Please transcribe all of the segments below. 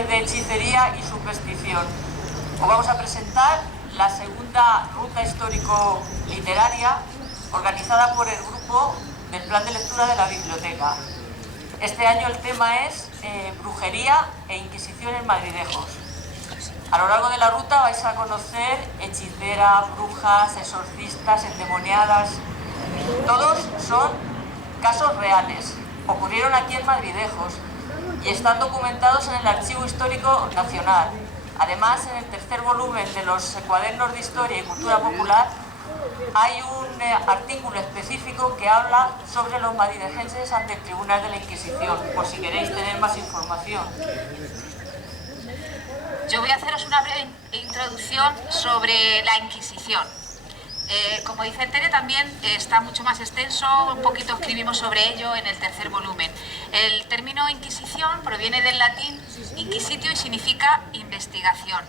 clase de hechicería y superstición. Os vamos a presentar la segunda ruta histórico-literaria organizada por el grupo del Plan de Lectura de la Biblioteca. Este año el tema es brujería e inquisición en Madridejos. A lo largo de la ruta vais a conocer hechiceras, brujas, exorcistas, endemoniadas. Todos son casos reales, ocurrieron aquí en Madridejos y están documentados en el Archivo Histórico Nacional. Además, en el tercer volumen de los cuadernos de Historia y Cultura Popular hay un artículo específico que habla sobre los madrileños ante el Tribunal de la Inquisición, por si queréis tener más información. Yo voy a haceros una breve introducción sobre la Inquisición. Como dice Tere, también está mucho más extenso, un poquito escribimos sobre ello en el tercer volumen. El término Inquisición proviene del latín inquisitio y significa investigación.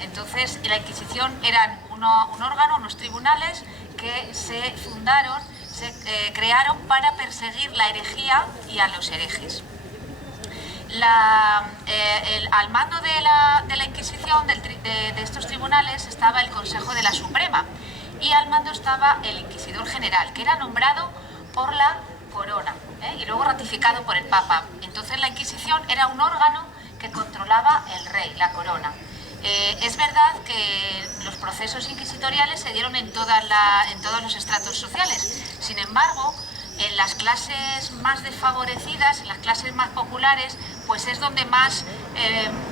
Entonces, la Inquisición eran un órgano, unos tribunales que se fundaron, se crearon para perseguir la herejía y a los herejes. Al mando de la Inquisición, de estos tribunales, estaba el Consejo de la Suprema y al mando estaba el Inquisidor General, que era nombrado por la corona y luego ratificado por el Papa. Entonces la Inquisición era un órgano que controlaba el rey, la corona. Es verdad que los procesos inquisitoriales se dieron en todos los estratos sociales. Sin embargo, en las clases más desfavorecidas, en las clases más populares, pues es donde más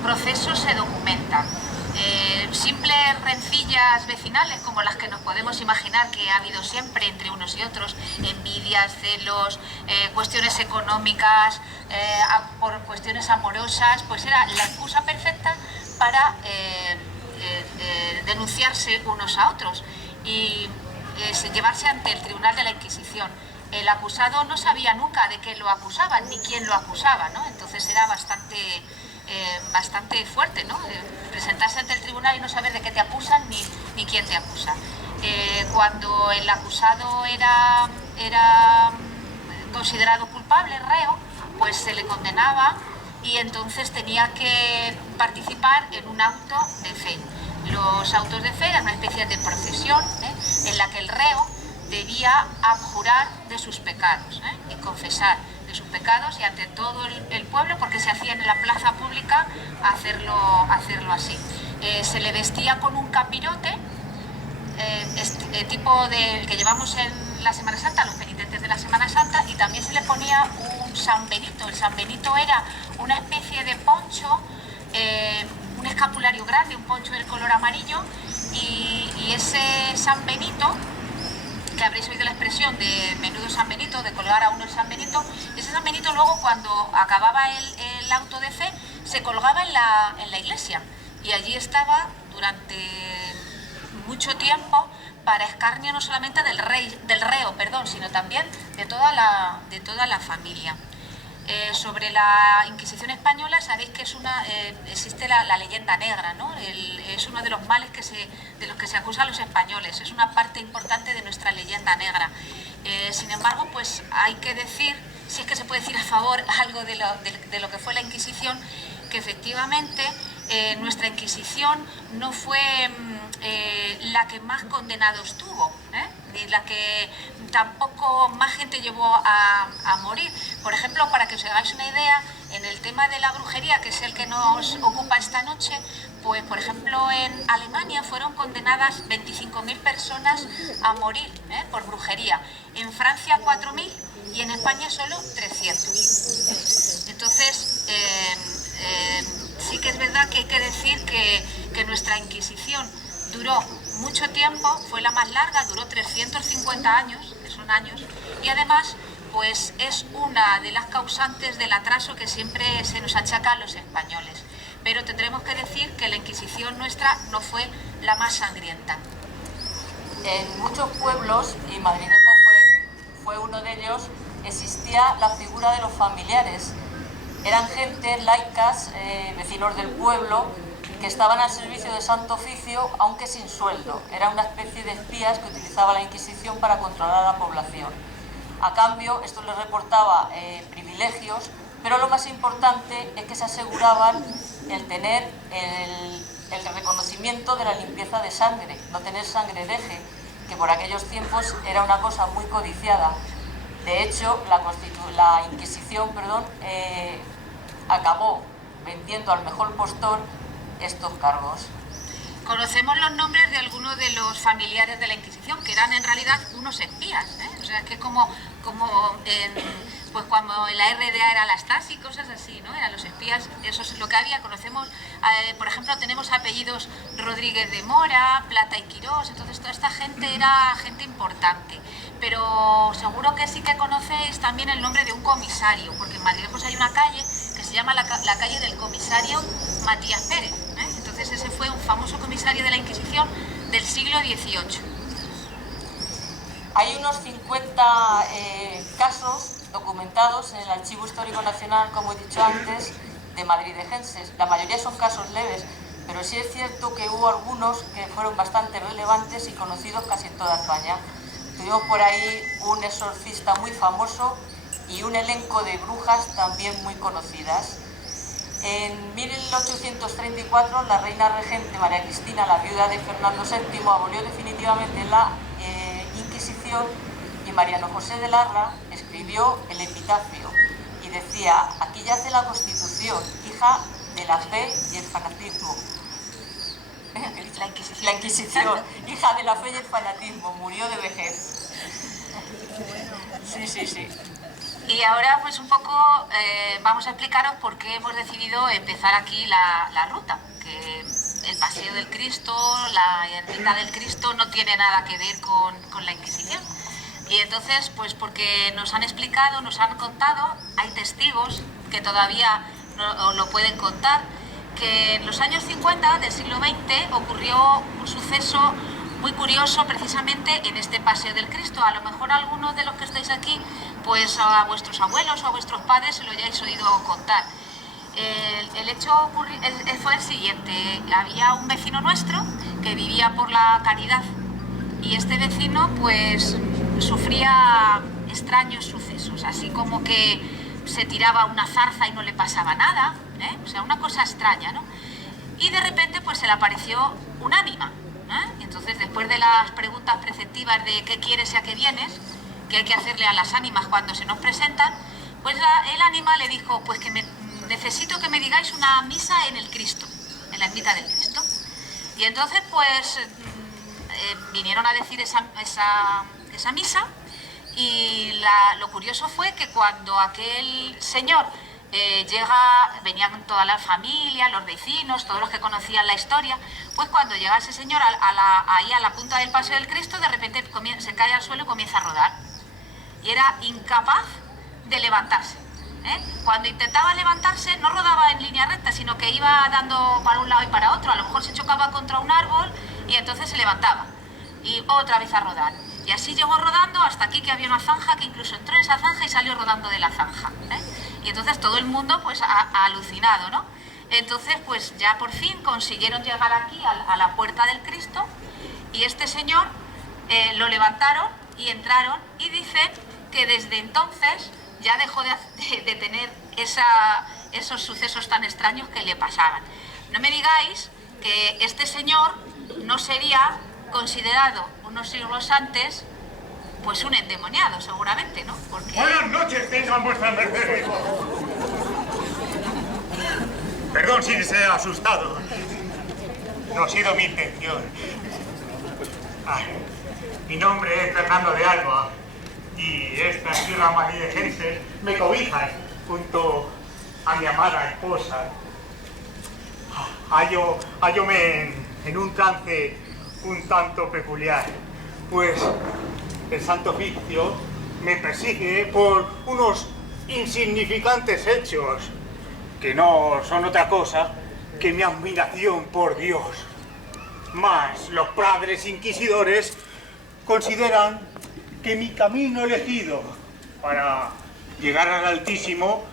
procesos se documentan. Simples rencillas vecinales, como las que nos podemos imaginar que ha habido siempre entre unos y otros, envidias, celos, cuestiones económicas, por cuestiones amorosas, pues era la excusa perfecta para denunciarse unos a otros y llevarse ante el Tribunal de la Inquisición. El acusado no sabía nunca de qué lo acusaban ni quién lo acusaba, ¿no? Entonces era bastante fuerte, ¿no? Presentarse ante el tribunal y no saber de qué te acusan ni quién te acusa. Cuando el acusado era considerado culpable, reo, pues se le condenaba y entonces tenía que participar en un auto de fe. Los autos de fe eran una especie de procesión en la que el reo debía abjurar de sus pecados y confesar de sus pecados y ante todo el pueblo, porque se hacía en la plaza pública hacerlo así. Se le vestía con un capirote, tipo del que llevamos en la Semana Santa, los penitentes de la Semana Santa, y también se le ponía un San Benito. El San Benito era una especie de poncho, un escapulario grande, un poncho del color amarillo, y ese San Benito, que habréis oído la expresión de menudo San Benito, de colgar a uno el San Benito, ese San Benito luego, cuando acababa el auto de fe, se colgaba en la iglesia y allí estaba durante mucho tiempo para escarnio no solamente del reo, sino también de toda la familia. Sobre la Inquisición española sabéis que existe la leyenda negra, ¿no? Es uno de los males de los que se acusan a los españoles, es una parte importante de nuestra leyenda negra. Sin embargo, pues hay que decir, si es que se puede decir a favor algo de lo que fue la Inquisición, que efectivamente nuestra Inquisición no fue la que más condenados tuvo, ni la que tampoco más gente llevó a morir. Por ejemplo, para que os hagáis una idea, en el tema de la brujería, que es el que nos ocupa esta noche, pues por ejemplo en Alemania fueron condenadas 25.000 personas a morir por brujería, en Francia 4.000 y en España solo 300. Entonces, sí que es verdad que hay que decir que nuestra Inquisición duró mucho tiempo, fue la más larga, duró 350 años, que son años, y además pues es una de las causantes del atraso que siempre se nos achaca a los españoles. Pero tendremos que decir que la Inquisición nuestra no fue la más sangrienta. En muchos pueblos, y Madrilejo fue uno de ellos, existía la figura de los familiares. Eran gente laicas, vecinos del pueblo, que estaban al servicio de Santo Oficio, aunque sin sueldo. Era una especie de espías que utilizaba la Inquisición para controlar a la población. A cambio, esto les reportaba privilegios pero lo más importante es que se aseguraban el tener el reconocimiento de la limpieza de sangre, no tener sangre hereje, que por aquellos tiempos era una cosa muy codiciada. De hecho, la Inquisición acabó vendiendo al mejor postor estos cargos. Conocemos los nombres de algunos de los familiares de la Inquisición, que eran en realidad unos espías, ¿eh? O sea, es que pues cuando en la RDA era la Stasi, cosas así, ¿no? Eran los espías, eso es lo que había. Conocemos, por ejemplo, tenemos apellidos Rodríguez de Mora, Plata y Quirós, entonces toda esta gente era gente importante. Pero seguro que sí que conocéis también el nombre de un comisario, porque en Madrilejos hay una calle que se llama la calle del comisario Matías Pérez, ¿eh? Entonces ese fue un famoso comisario de la Inquisición del siglo XVIII. Hay unos 50 casos documentados en el Archivo Histórico Nacional, como he dicho antes, de madrilejenses. La mayoría son casos leves, pero sí es cierto que hubo algunos que fueron bastante relevantes y conocidos casi en toda España. Tuvimos por ahí un exorcista muy famoso y un elenco de brujas también muy conocidas. En 1834, la reina regente María Cristina, la viuda de Fernando VII, abolió definitivamente la Inquisición y Mariano José de Larra escribió el epitafio y decía: aquí yace la Constitución, hija de la fe y el fanatismo. La Inquisición, hija de la fe y el fanatismo, murió de vejez. Sí. Y ahora pues un poco vamos a explicaros por qué hemos decidido empezar aquí la ruta, que el Paseo del Cristo, la Ermita del Cristo no tiene nada que ver con la Inquisición. Y entonces, pues porque nos han explicado, nos han contado, hay testigos que todavía no lo pueden contar, que en los años 50 del siglo XX ocurrió un suceso muy curioso precisamente en este Paseo del Cristo. A lo mejor algunos de los que estáis aquí, pues a vuestros abuelos o a vuestros padres se lo hayáis oído contar. El hecho fue el siguiente: había un vecino nuestro que vivía por la Caridad y este vecino pues sufría extraños sucesos, así como que se tiraba una zarza y no le pasaba nada, ¿eh? O sea, una cosa extraña, ¿no? Y de repente pues se le apareció un ánima, ¿eh? Y entonces, después de las preguntas preceptivas de qué quieres y a qué vienes, que hay que hacerle a las ánimas cuando se nos presentan, pues el ánima le dijo: pues que necesito que me digáis una misa en el Cristo, en la ermita del Cristo. Y entonces pues vinieron a decir esa misa, y lo curioso fue que cuando aquel señor venían toda la familia, los vecinos, todos los que conocían la historia, pues cuando llega ese señor ahí a la punta del Paseo del Cristo, de repente se cae al suelo y comienza a rodar. Y era incapaz de levantarse, ¿eh? Cuando intentaba levantarse no rodaba en línea recta, sino que iba dando para un lado y para otro. A lo mejor se chocaba contra un árbol y entonces se levantaba y otra vez a rodar. Y así llegó rodando hasta aquí, que había una zanja, que incluso entró en esa zanja y salió rodando de la zanja, ¿eh? Y entonces todo el mundo pues alucinado, ¿no? Entonces pues ya por fin consiguieron llegar aquí a la puerta del Cristo, y este señor lo levantaron y entraron, y dicen que desde entonces ya dejó de tener esos sucesos tan extraños que le pasaban. No me digáis que este señor no sería considerado unos siglos antes pues un endemoniado, seguramente, ¿no? Porque... Buenas noches, tengan vuestras mercedes. Perdón si les he asustado. No ha sido mi intención. Mi nombre es Fernando de Alba y estas tierras madrilejenses me cobijan junto a mi amada esposa. Hallóme en un trance un tanto peculiar, pues el Santo Oficio me persigue por unos insignificantes hechos que no son otra cosa que mi admiración por Dios. Mas los padres inquisidores consideran que mi camino elegido para llegar al Altísimo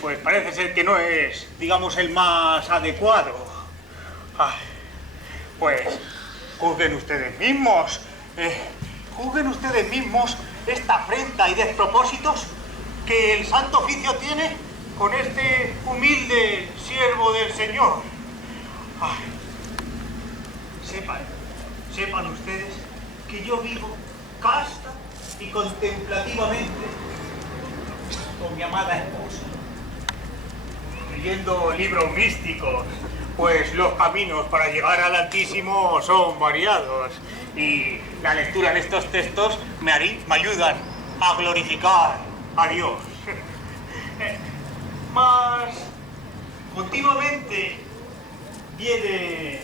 pues parece ser que no es, digamos, el más adecuado. Pues juzguen ustedes mismos. Juzguen ustedes mismos esta afrenta y despropósitos que el Santo Oficio tiene con este humilde siervo del Señor. Ay, sepan ustedes que yo vivo casta y contemplativamente con mi amada esposa, leyendo libros místicos, pues los caminos para llegar al Altísimo son variados y la lectura de estos textos me ayudan a glorificar a Dios. Mas continuamente viene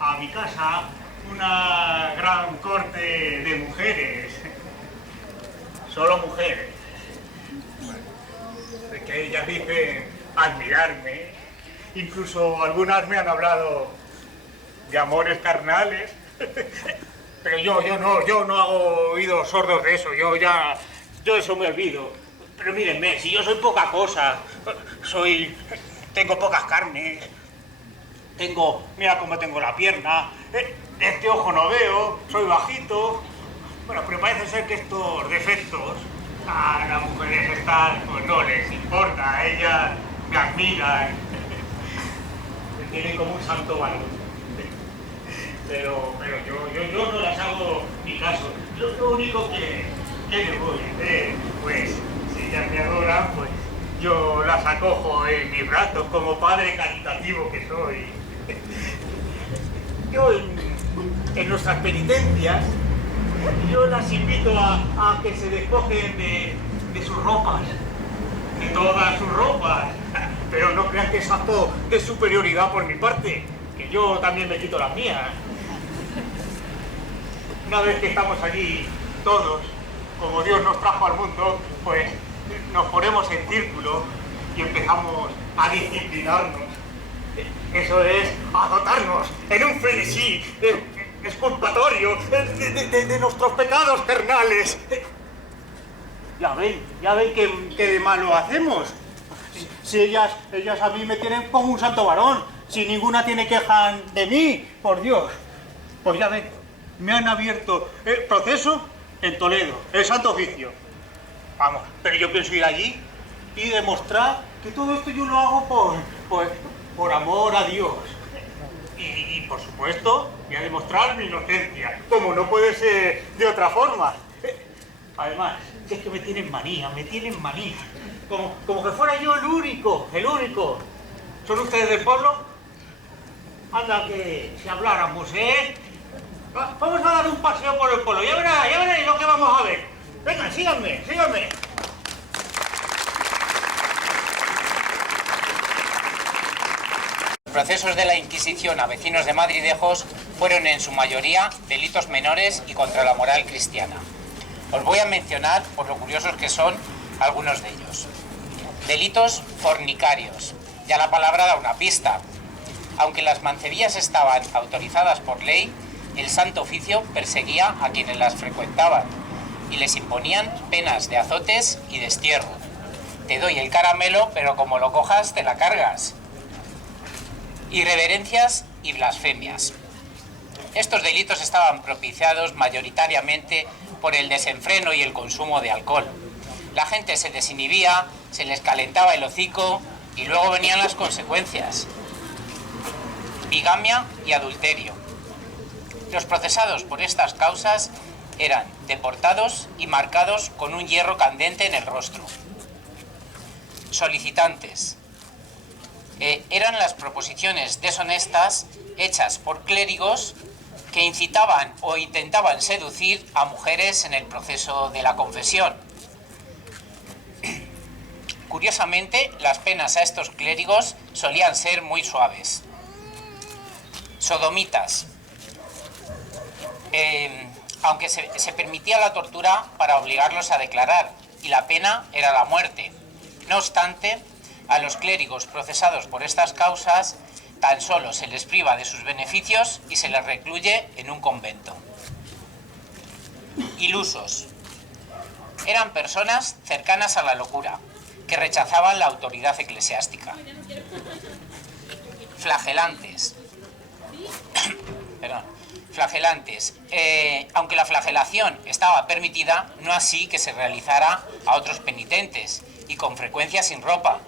a mi casa una gran corte de mujeres, solo mujeres, que ellas dicen admirarme, incluso algunas me han hablado de amores carnales, pero yo no hago oídos sordos de eso, yo eso me olvido. Pero mírenme, si yo soy poca cosa, tengo pocas carnes, mira cómo tengo la pierna, este ojo no veo, soy bajito. Bueno, pero parece ser que estos defectos a las mujeres estas pues no les importa, ellas me admiran, me tienen como un santo varón. Pero yo no las hago ni caso. Lo único que les voy a hacer, pues, si ellas me adoran, pues yo las acojo en mis brazos como padre caritativo que soy. Yo en nuestras penitencias, yo las invito a que se despojen de sus ropas, de todas sus ropas, pero no crean que es acto de superioridad por mi parte, que yo también me quito las mías. Una vez que estamos allí todos, como Dios nos trajo al mundo, pues nos ponemos en círculo y empezamos a disciplinarnos. Eso es azotarnos en un frenesí exculpatorio de nuestros pecados carnales. Ya ven que de malo hacemos. Si ellas a mí me tienen como un santo varón, si ninguna tiene queja de mí, por Dios. Pues ya ven, me han abierto el proceso en Toledo, el Santo Oficio. Vamos, pero yo pienso ir allí y demostrar que todo esto yo lo hago por amor a Dios. Y por supuesto, voy a demostrar mi inocencia, como no puede ser de otra forma. Además, es que me tienen manía. Como que fuera yo el único. ¿Son ustedes del pueblo? Anda, que si habláramos, ¿eh? Vamos a dar un paseo por el pueblo, ya veréis lo que vamos a ver. Venga, síganme. Los procesos de la Inquisición a vecinos de madridejos fueron en su mayoría delitos menores y contra la moral cristiana. Os voy a mencionar, por lo curiosos que son, algunos de ellos. Delitos fornicarios. Ya la palabra da una pista. Aunque las mancebías estaban autorizadas por ley, el Santo Oficio perseguía a quienes las frecuentaban y les imponían penas de azotes y destierro. Te doy el caramelo, pero como lo cojas, te la cargas. Irreverencias y blasfemias. Estos delitos estaban propiciados mayoritariamente por el desenfreno y el consumo de alcohol. La gente se desinhibía, se les calentaba el hocico y luego venían las consecuencias. Bigamia y adulterio. Los procesados por estas causas eran deportados y marcados con un hierro candente en el rostro. Solicitantes. Eran las proposiciones deshonestas hechas por clérigos que incitaban o intentaban seducir a mujeres en el proceso de la confesión. Curiosamente, las penas a estos clérigos solían ser muy suaves. Sodomitas. Aunque se permitía la tortura para obligarlos a declarar, y la pena era la muerte. No obstante, a los clérigos procesados por estas causas tan solo se les priva de sus beneficios y se les recluye en un convento. Ilusos. Eran personas cercanas a la locura, que rechazaban la autoridad eclesiástica. Flagelantes. Flagelantes. Aunque la flagelación estaba permitida, no así que se realizara a otros penitentes, y con frecuencia sin ropa.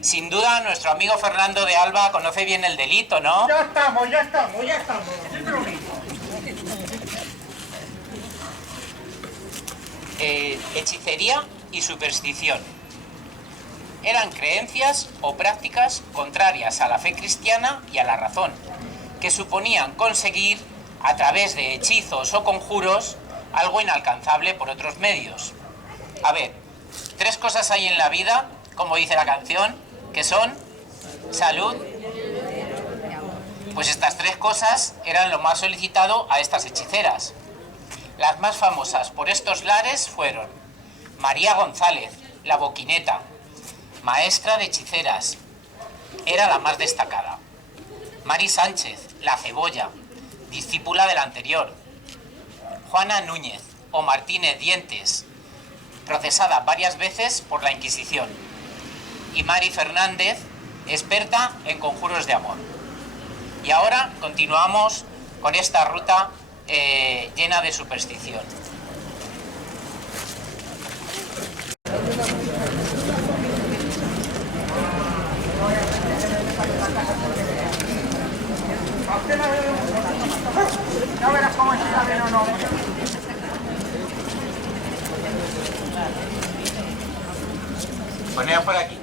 Sin duda, nuestro amigo Fernando de Alba conoce bien el delito, ¿no? Ya estamos. Siempre lo mismo. Hechicería y superstición. Eran creencias o prácticas contrarias a la fe cristiana y a la razón, que suponían conseguir, a través de hechizos o conjuros, algo inalcanzable por otros medios. A ver, 3 cosas hay en la vida, como dice la canción, que son salud. Pues estas 3 cosas eran lo más solicitado a estas hechiceras. Las más famosas por estos lares fueron María González, la Boquineta, maestra de hechiceras, era la más destacada. Mari Sánchez, la Cebolla, discípula de la anterior. Juana Núñez o Martínez Dientes, procesada varias veces por la Inquisición. Y Mari Fernández, experta en conjuros de amor. Y ahora continuamos con esta ruta llena de superstición. Ya verás cómo está bien o no. Poneos por aquí.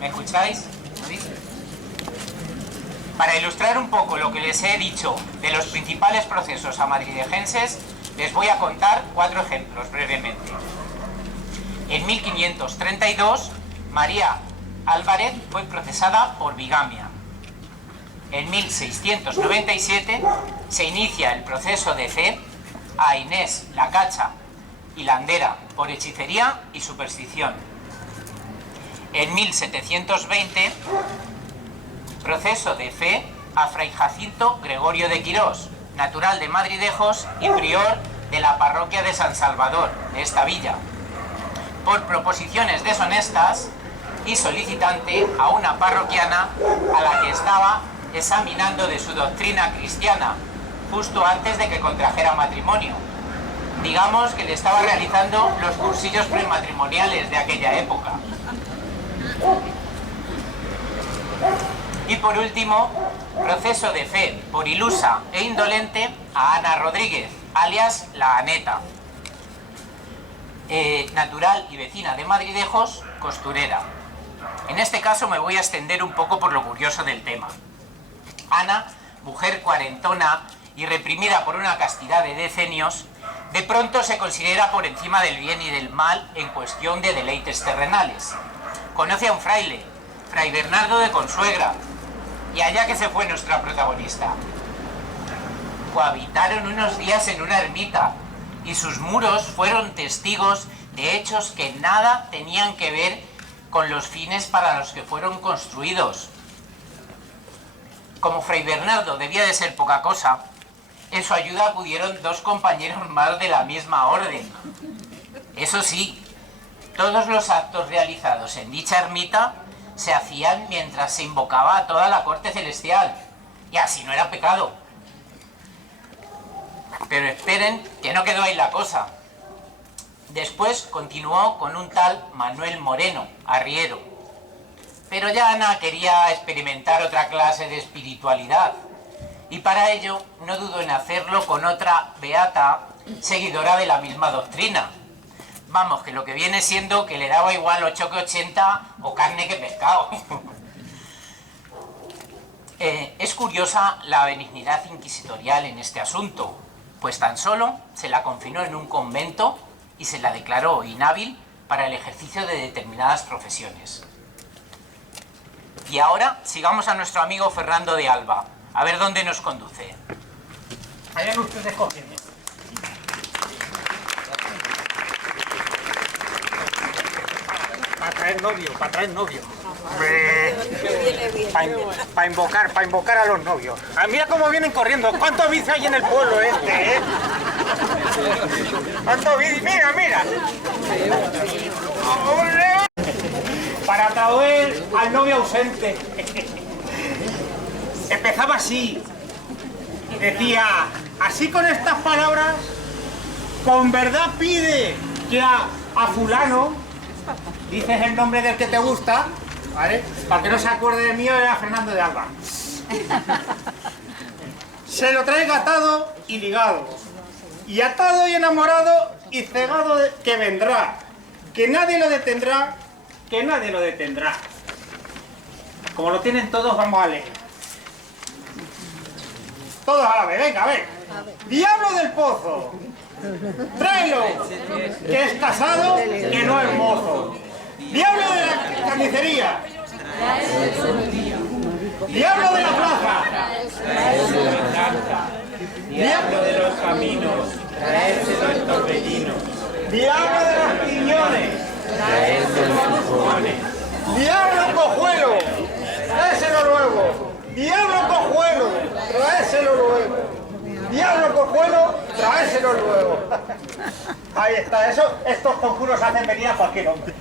¿Me escucháis? ¿Oís? Para ilustrar un poco lo que les he dicho de los principales procesos amadridejenses, les voy a contar 4 ejemplos brevemente. En 1532, María Álvarez fue procesada por bigamia. En 1697 se inicia el proceso de fe a Inés la Cacha y Landera por hechicería y superstición. En 1720, proceso de fe a Fray Jacinto Gregorio de Quirós, natural de Madridejos y prior de la parroquia de San Salvador, de esta villa, por proposiciones deshonestas y solicitante a una parroquiana a la que estaba examinando de su doctrina cristiana, justo antes de que contrajera matrimonio. Digamos que le estaba realizando los cursillos prematrimoniales de aquella época. Y por último, proceso de fe por ilusa e indolente a Ana Rodríguez, alias la Aneta, natural y vecina de Madridejos, costurera. En este caso me voy a extender un poco por lo curioso del tema. Ana, mujer cuarentona y reprimida por una castidad de decenios, de pronto se considera por encima del bien y del mal en cuestión de deleites terrenales. Conoce a un fraile, Fray Bernardo de Consuegra, y allá que se fue nuestra protagonista. Cohabitaron unos días en una ermita, y sus muros fueron testigos de hechos que nada tenían que ver con los fines para los que fueron construidos. Como Fray Bernardo debía de ser poca cosa, en su ayuda acudieron 2 compañeros más de la misma orden. Eso sí, todos los actos realizados en dicha ermita se hacían mientras se invocaba a toda la corte celestial, y así no era pecado. Pero esperen, que no quedó ahí la cosa. Después continuó con un tal Manuel Moreno, arriero. Pero ya Ana quería experimentar otra clase de espiritualidad, y para ello no dudó en hacerlo con otra beata seguidora de la misma doctrina. Vamos, que lo que viene siendo que le daba igual 8 que 80 o carne que pescado. Es curiosa la benignidad inquisitorial en este asunto, pues tan solo se la confinó en un convento y se la declaró inhábil para el ejercicio de determinadas profesiones. Y ahora sigamos a nuestro amigo Fernando de Alba, a ver dónde nos conduce. Vayan ustedes cogiendo. Para traer novio. Para invocar a los novios. Ah, mira cómo vienen corriendo. ¿Cuántos bicis hay en el pueblo este, ¿Cuántos bicis? Mira. ¡Ole! Para traer al novio ausente. Empezaba así. Decía, así con estas palabras, con verdad pide que a fulano dices el nombre del que te gusta, ¿vale? Para que no se acuerde de mí, era Fernando de Alba. Se lo traiga atado y ligado, y atado y enamorado y cegado que vendrá, que nadie lo detendrá, que nadie lo detendrá. Como lo tienen todos, vamos a leer. Todos a la vez, venga, a ver. Diablo del pozo, tráelo, que es casado, que no es mozo. Diablo de la carnicería, diablo de la plaza, Diablo de los caminos, traérselo en torbellinos. diablo de los piñones, Traérselo en empujones. diablo cojuelo, tráeselo luego. Diablo cojuelo, tráeselo luego. Diablo cojuelo, tráeselo luego. Ahí está, estos conjuros hacen venir a cualquier hombre.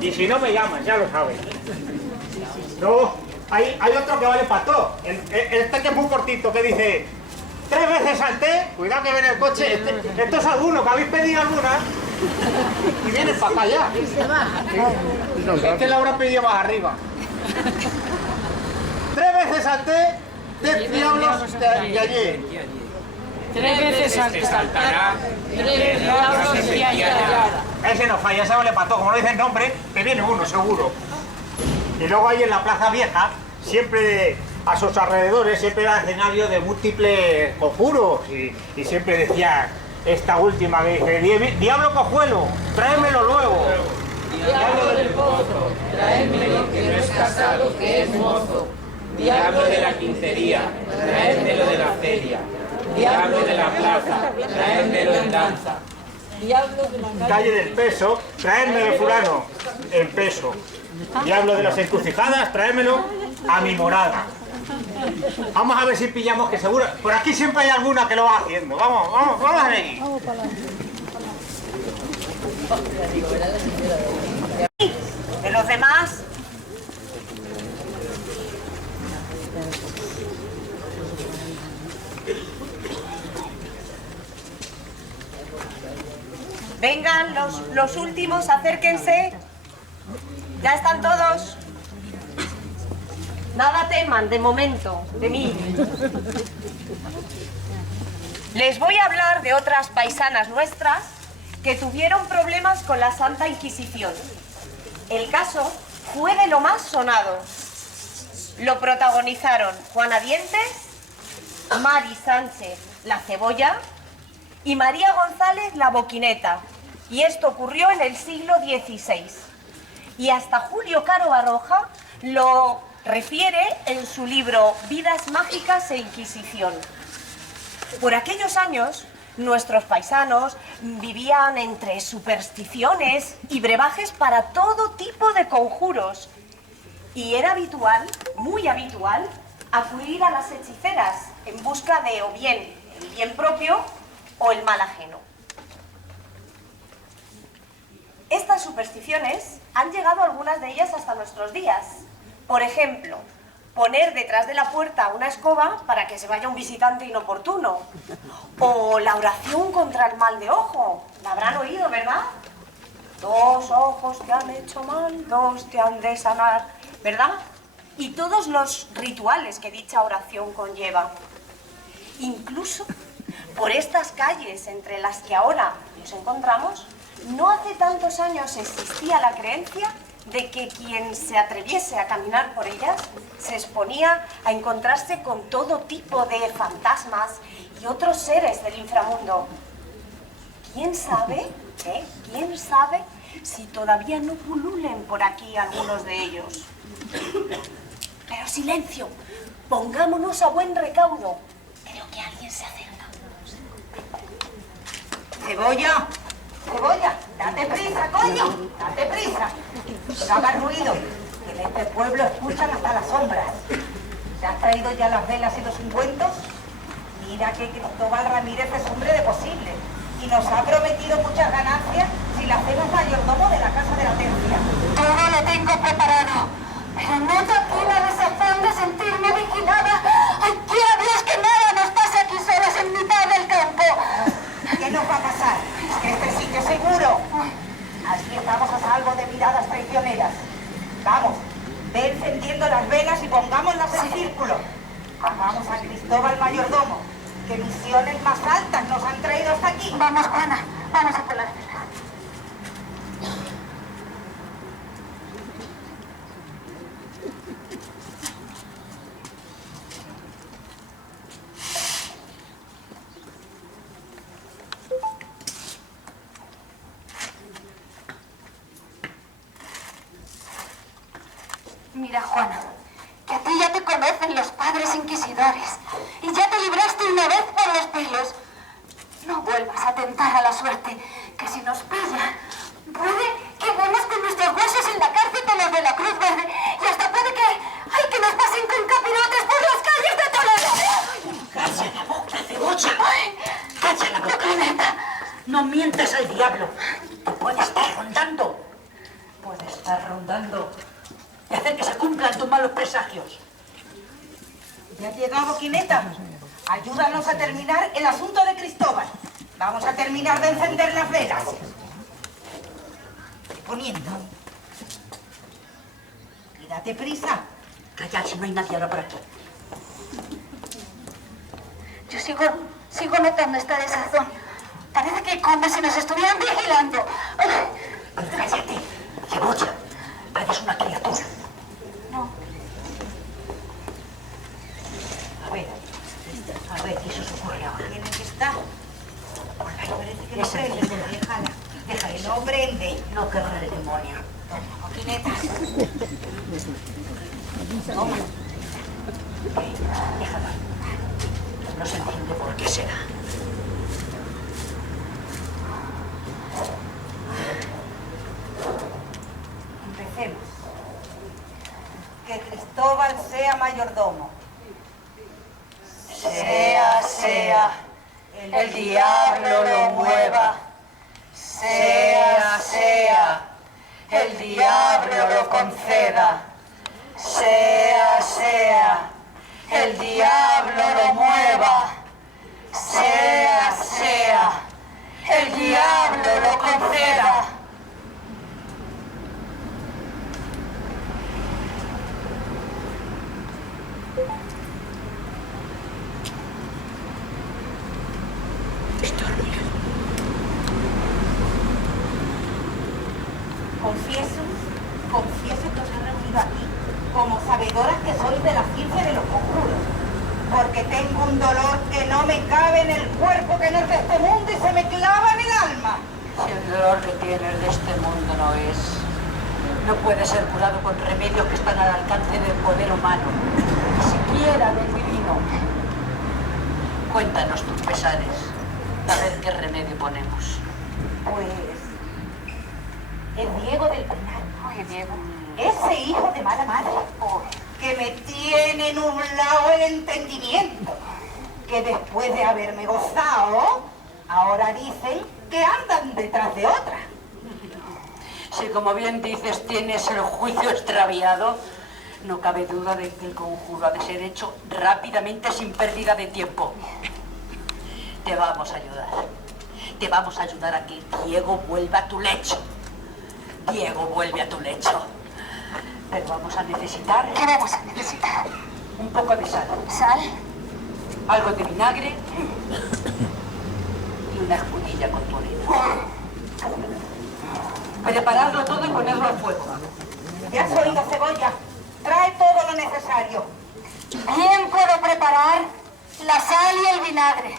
Y si no me llaman, ya lo saben. No, hay otro que vale para todo. Este que es muy cortito, que dice: 3 veces salté, cuidado que viene el coche. Esto es alguno, que habéis pedido alguna. Y vienen para acá ya. Es que la habrá pedido más arriba. 3 veces salté, 10 diablos de allí. 3 veces Saltará, 3 diablos y hallará. Ese no falla, ese vale para todo. Como no dice el nombre, te viene uno seguro. Y luego ahí en la Plaza Vieja, siempre a sus alrededores, siempre era escenario de múltiples conjuros. Y siempre decía esta última que dice: diablo cojuelo, tráemelo luego. Diablo del pozo, tráemelo que no es casado, que es mozo. Diablo de la quincería, traérselo de la feria. Diablo de la plaza, traérselo en danza. Diablo de la Calle del Peso, tráemelo fulano, en peso. Diablo de las encrucijadas, tráemelo a mi morada. Vamos a ver si pillamos, que seguro. Por aquí siempre hay alguna que lo va haciendo. Vamos a ver. De los demás, vengan los últimos, acérquense. Ya están todos. Nada teman de momento de mí. Les voy a hablar de otras paisanas nuestras que tuvieron problemas con la Santa Inquisición. El caso fue de lo más sonado. Lo protagonizaron Juana Dientes, Mari Sánchez la Cebolla y María González la Boquineta. Y esto ocurrió en el siglo XVI. Y hasta Julio Caro Baroja lo refiere en su libro Vidas mágicas e Inquisición. Por aquellos años, nuestros paisanos vivían entre supersticiones y brebajes para todo tipo de conjuros. Y era habitual, muy habitual, acudir a las hechiceras en busca de o bien el bien propio o el mal ajeno. Estas supersticiones han llegado algunas de ellas hasta nuestros días. Por ejemplo, poner detrás de la puerta una escoba para que se vaya un visitante inoportuno. O la oración contra el mal de ojo. La habrán oído, ¿verdad? 2 ojos te han hecho mal, 2 te han de sanar, ¿verdad? Y todos los rituales que dicha oración conlleva. Incluso por estas calles entre las que ahora nos encontramos, no hace tantos años existía la creencia de que quien se atreviese a caminar por ellas se exponía a encontrarse con todo tipo de fantasmas y otros seres del inframundo. ¿Quién sabe, quién sabe si todavía no pululen por aquí algunos de ellos? Pero silencio, pongámonos a buen recaudo. Creo que alguien se acerca. ¡Cebolla! ¡Cebolla! ¡Date prisa, coño! ¡Date prisa! No hagas ruido, que en este pueblo escuchan hasta las sombras. ¿Te has traído ya las velas y los ungüentos? Mira que Cristóbal Ramírez es hombre de posible y nos ha prometido muchas ganancias si la hacemos mayordomo de la Casa de la Tercia. Todo lo tengo preparado, pero noto aquí la desazón de sentirme vigilada. ¡Ay, quiera Dios que nada nos pase aquí solas en mitad del campo! ¿Qué nos va a pasar? Es que este sitio es seguro. Así estamos a salvo de miradas traicioneras. Vamos, ve encendiendo las velas y pongámoslas en círculo. Hagamos a Cristóbal mayordomo, que misiones más altas nos han traído hasta aquí. Vamos, Juana, vamos a por las velas. Mira, Juana, que a ti ya te conocen los padres inquisidores y ya te libraste una vez por los pelos. No vuelvas a tentar a la suerte, que si nos pilla, puede que vemos con nuestros huesos en la cárcel de los de la Cruz Verde y hasta puede que nos pasen con capirotes por las calles de Toledo. ¡Calla la boca, cebolla! ¡Calla la boca! Neta. No mientas al diablo. Te puede estar rondando. Puede estar rondando y hacer que se cumplan tus malos presagios. Ya ha llegado, Quineta. Ayúdanos a terminar el asunto de Cristóbal. Vamos a terminar de encender las velas. Poniendo. Y date prisa. Callad, si no hay nadie ahora por aquí. Yo sigo notando esta desazón. Parece que como si nos estuvieran vigilando. Cállate, cebolla. Eres una criatura. No. A ver, ¿qué se os ocurre ahora? Tiene que estar. Parece que no prende. Déjala. Déjala. Que no prende. No querrá el demonio. Toma, Quineta. Toma. Déjala. No se entiende por qué será. Empecemos. Que Cristóbal sea mayordomo. Sea, el diablo lo mueva. Sea, el diablo lo conceda. Sea, el diablo lo mueva. Sea, el diablo lo conceda. Confieso que os he reunido aquí como sabedoras que sois de la ciencia de los conjuros, porque tengo un dolor que no me cabe en el cuerpo, que no es de este mundo y se me clava en el alma. Si el dolor que tienes de este mundo no puede ser curado con remedios que están al alcance del poder humano, ni siquiera del divino. Cuéntanos tus pesares, a ver qué remedio ponemos. Pues el Diego del Pinar. Oye, Diego. Ese hijo de mala madre, que me tiene nublado el entendimiento, que después de haberme gozado, ahora dicen que andan detrás de otra. Si, como bien dices, tienes el juicio extraviado, no cabe duda de que el conjuro ha de ser hecho rápidamente, sin pérdida de tiempo. Te vamos a ayudar. Te vamos a ayudar a que Diego vuelva a tu lecho. Diego vuelve a tu lecho. Pero vamos a necesitar... ¿Qué vamos a necesitar? Un poco de sal. ¿Sal? Algo de vinagre y una escudilla con tu orina. Prepararlo todo y ponerlo al fuego. Ya has oído, Cebolla. Trae todo lo necesario. Bien puedo preparar la sal y el vinagre.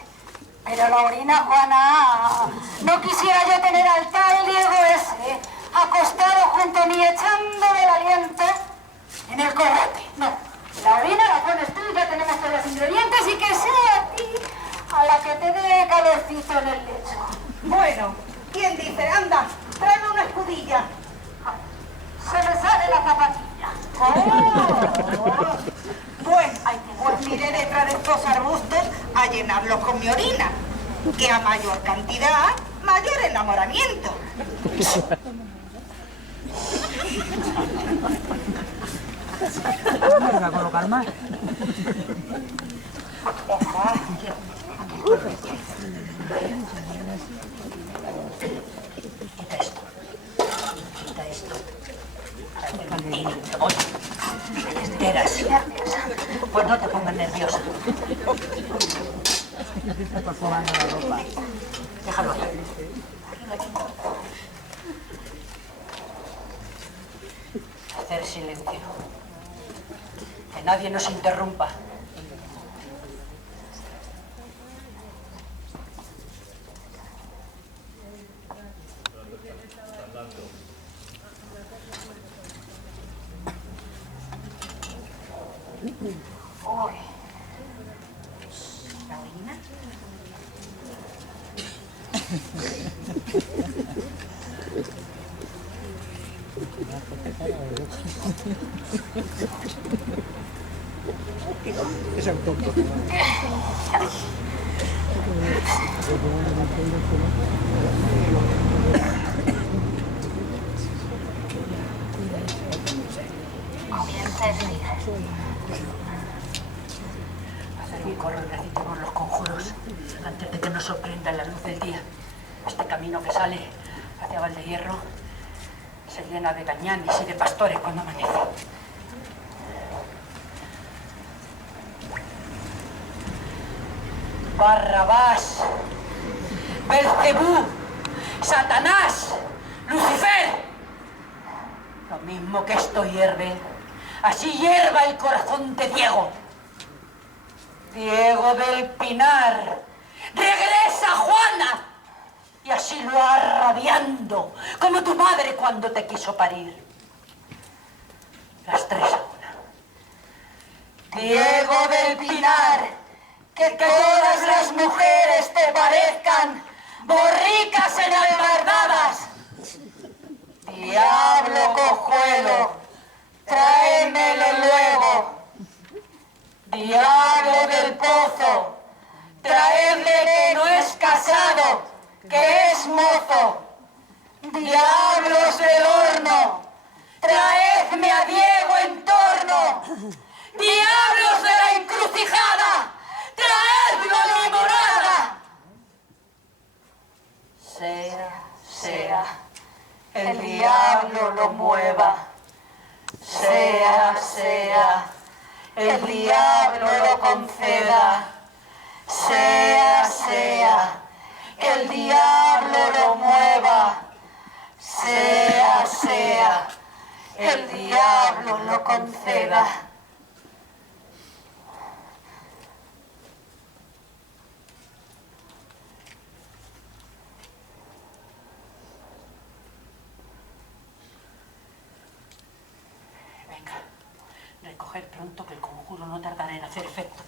Pero la orina, Juana, no quisiera yo tener al tal Diego ese acostado junto a mí echándome el aliento en el correte. No, la orina la pones tú, ya tenemos todos los ingredientes y que sea a ti a la que te dé calorcito en el lecho. Bueno, ¿quién dice? Anda, tráeme una escudilla. Se me sale la zapatilla. Oh. Bueno, pues miré detrás de estos arbustos a llenarlos con mi orina, que a mayor cantidad, mayor enamoramiento. Con lo calma. Quita esto. ti, te voy. ¿Te enteras? Pues no te pongas nerviosa. Déjalo ahí. Hacer silencio. Que nadie nos interrumpa. Uy. ¿La orina? Es autóctono. Comienza el día. Hacer un corro y recitemos los conjuros antes de que nos sorprenda la luz del día. Este camino que sale hacia Valdehierro se llena de gañanes y de pastores cuando amanece. Barrabás, Belcebú, Satanás, Lucifer. Lo mismo que esto hierve, así hierva el corazón de Diego. Diego del Pinar, regresa Juana. Y así lo va rabiando, como tu madre cuando te quiso parir. Las 3 a 1. Diego del Pinar, que todas las mujeres te parezcan borricas enalbardadas. Diablo cojuelo, tráemele luego. Diablo del pozo, traedle que no es casado, que es mozo. Diablos del horno, traedme a Diego en torno. Diablos de la encrucijada, traedme a mi morada. Sea, el diablo lo mueva. Sea, el diablo lo conceda. Sea, que el diablo lo mueva. Sea, el diablo lo conceda. Venga, recoger pronto que el conjuro no tardará en hacer efecto.